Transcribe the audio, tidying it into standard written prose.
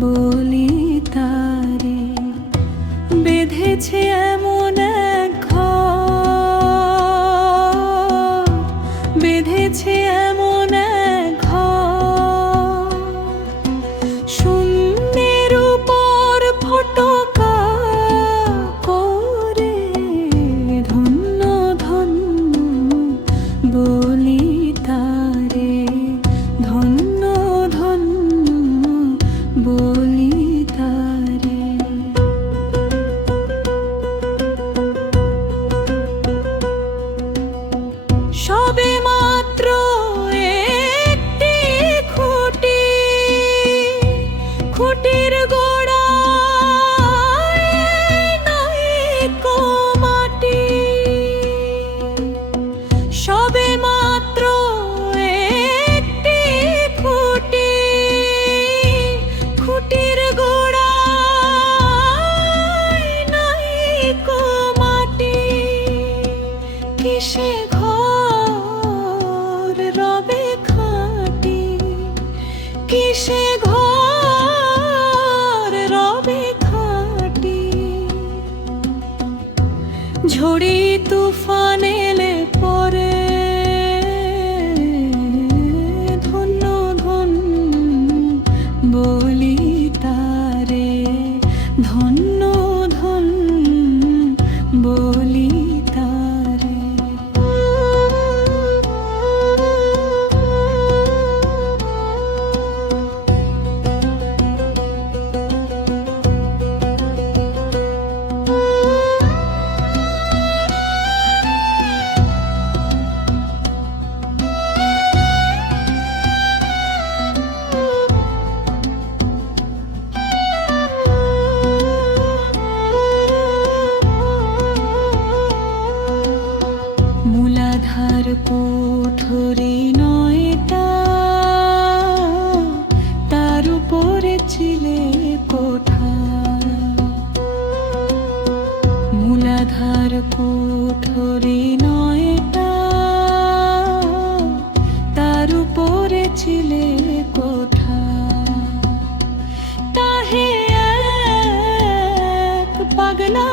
বলি তারে বেঁধেছে এমন এক ঘর, বেঁধেছে এমন এক ঘর, শূন্যের উপর ফোটকা করে ধন্য ধন্য বলি তারে, ধন্য ধন্য বলি তারে। সবে মাত্র একটি খুঁটি, খুঁটির গোড়ায় নাইকো মাটি। সবে মাত্র একটি খুঁটি, খুঁটির গোড়ায় নাইকো মাটি। কিসে ঘর রবে খাঁটি, কিসে ঘর রবে খাঁটি। ঝড়ি তুফান এলে পরে ধন্য ধন্য বলি তারে, ধন্য ধন্য বলি তারে। মূলাধার কোঠরি নয়টা, তার উপরে ছিলে কোঠা। মূলাধার কোঠরি নয়টা, তার উপরে ছিলে কোঠা। তাহে এক পাগলা